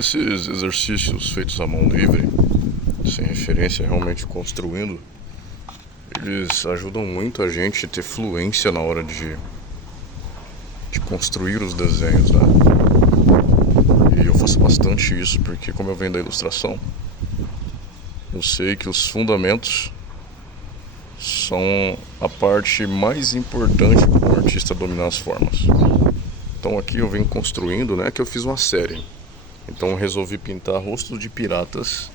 Esses exercícios feitos à mão livre, sem referência, realmente construindo, eles ajudam muito a gente a ter fluência na hora de construir os desenhos, né? E eu faço bastante isso porque, como eu venho da ilustração, eu sei que os fundamentos são a parte mais importante para o artista dominar as formas. Então aqui eu venho construindo, né, que eu fiz uma série. Então eu resolvi pintar rostos de piratas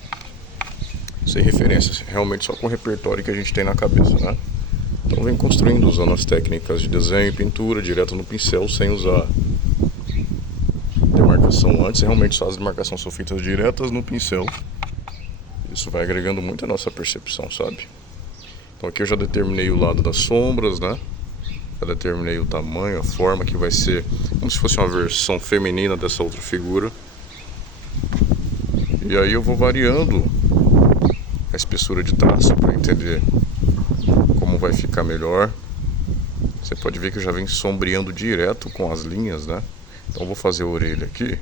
sem referências, realmente só com o repertório que a gente tem na cabeça, né? Então eu venho construindo usando as técnicas de desenho e pintura direto no pincel, sem usar demarcação antes. Realmente só as demarcações são feitas diretas no pincel. Isso vai agregando muito a nossa percepção, sabe? Então aqui eu já determinei o lado das sombras, né? Já determinei o tamanho, a forma, que vai ser como se fosse uma versão feminina dessa outra figura. E aí eu vou variando a espessura de traço para entender como vai ficar melhor. Você pode ver que eu já venho sombreando direto com as linhas, né? Então eu vou fazer a orelha aqui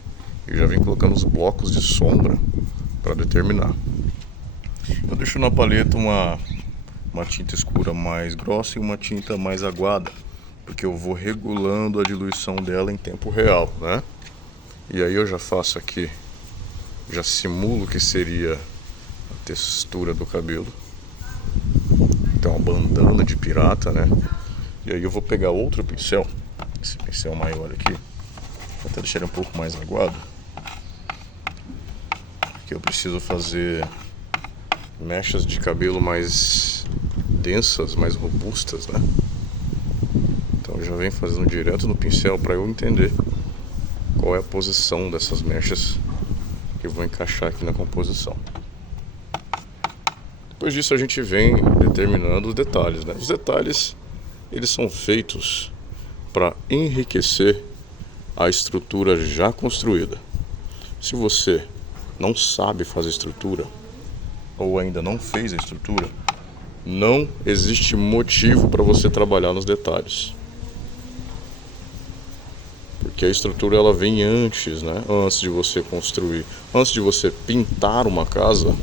e já venho colocando os blocos de sombra para determinar. Eu deixo na paleta uma tinta escura mais grossa e uma tinta mais aguada, porque eu vou regulando a diluição dela em tempo real, né? E aí eu já faço aqui, já simulo que seria a textura do cabelo. Então uma bandana de pirata, né? E aí eu vou pegar outro pincel, esse pincel maior aqui, vou até deixar ele um pouco mais aguado, porque eu preciso fazer mechas de cabelo mais densas, mais robustas, né? Então eu já venho fazendo direto no pincel para eu entender qual é a posição dessas mechas que eu vou encaixar aqui na composição. Depois disso a gente vem determinando os detalhes, né? Os detalhes, eles são feitos para enriquecer a estrutura já construída. Se você não sabe fazer estrutura ou ainda não fez a estrutura, não existe motivo para você trabalhar nos detalhes. Porque a estrutura ela vem antes, né? Antes de você construir, antes de você pintar uma casa,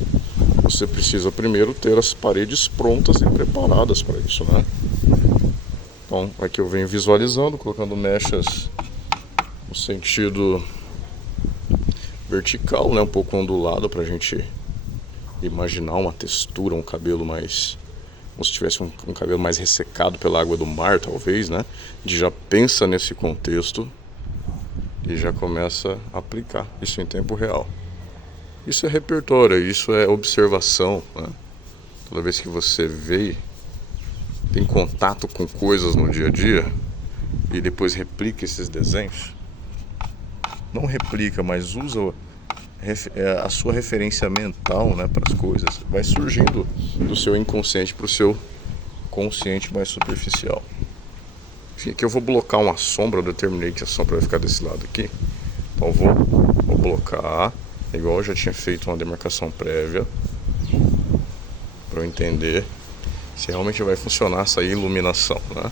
você precisa primeiro ter as paredes prontas e preparadas para isso, né? Então aqui eu venho visualizando, colocando mechas no sentido vertical, né? Um pouco ondulado para a gente imaginar uma textura, um cabelo mais, como se tivesse um cabelo mais ressecado pela água do mar, talvez, né? A gente já pensa nesse contexto e já começa a aplicar isso em tempo real. Isso é repertório, isso é observação, né? Toda vez que você vê, tem contato com coisas no dia a dia e depois replica esses desenhos, não replica, mas usa a sua referência mental, né, para as coisas, vai surgindo do seu inconsciente para o seu consciente mais superficial. Enfim, aqui eu vou blocar uma sombra, eu determinei que a sombra vai ficar desse lado aqui. Então eu vou blocar, igual eu já tinha feito uma demarcação prévia, para eu entender se realmente vai funcionar essa iluminação, né?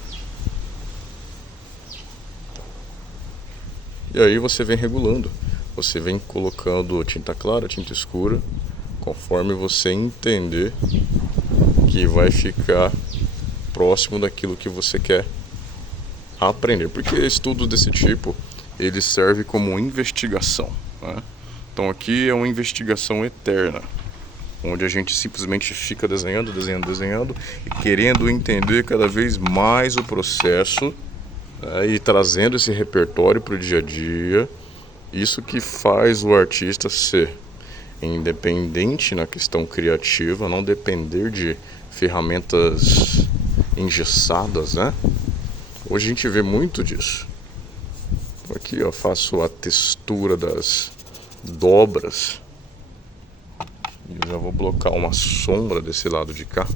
E aí você vem regulando. Você vem colocando tinta clara, tinta escura, conforme você entender que vai ficar próximo daquilo que você quer aprender. Porque estudos desse tipo, ele serve como investigação, né? Então aqui é uma investigação eterna, onde a gente simplesmente fica desenhando e querendo entender cada vez mais o processo, né, e trazendo esse repertório para o dia a dia. Isso que faz o artista ser independente na questão criativa, não depender de ferramentas engessadas, né? Hoje a gente vê muito disso. Aqui eu faço a textura das dobras e eu já vou blocar uma sombra desse lado de cá,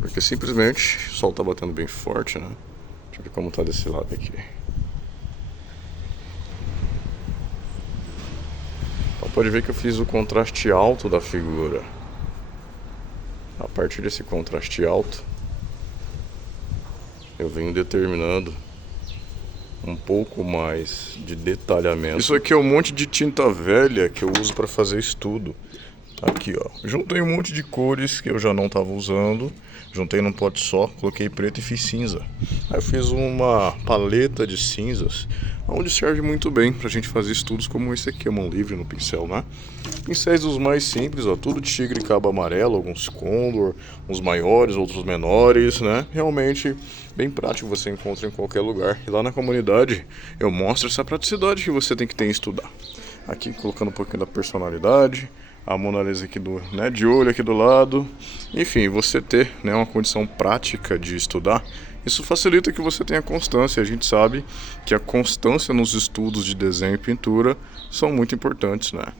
porque simplesmente o sol tá batendo bem forte, né? Deixa eu ver como tá desse lado aqui. Então pode ver que eu fiz o contraste alto da figura. A partir desse contraste alto, eu venho determinando um pouco mais de detalhamento. Isso aqui é um monte de tinta velha que eu uso para fazer estudo. Aqui, ó, juntei um monte de cores que eu já não estava usando, juntei num pote só, coloquei preto e fiz cinza. Aí eu fiz uma paleta de cinzas, onde serve muito bem pra gente fazer estudos como esse aqui, a mão livre no pincel, né? Pincéis dos mais simples, ó, tudo tigre cabo amarelo, alguns condor, uns maiores, outros menores, né? Realmente bem prático, você encontra em qualquer lugar. E lá na comunidade eu mostro essa praticidade que você tem que ter em estudar. Aqui colocando um pouquinho da personalidade, a Mona Lisa aqui de olho aqui do lado. Enfim, você ter, né, uma condição prática de estudar, isso facilita que você tenha constância. A gente sabe que a constância nos estudos de desenho e pintura são muito importantes, né?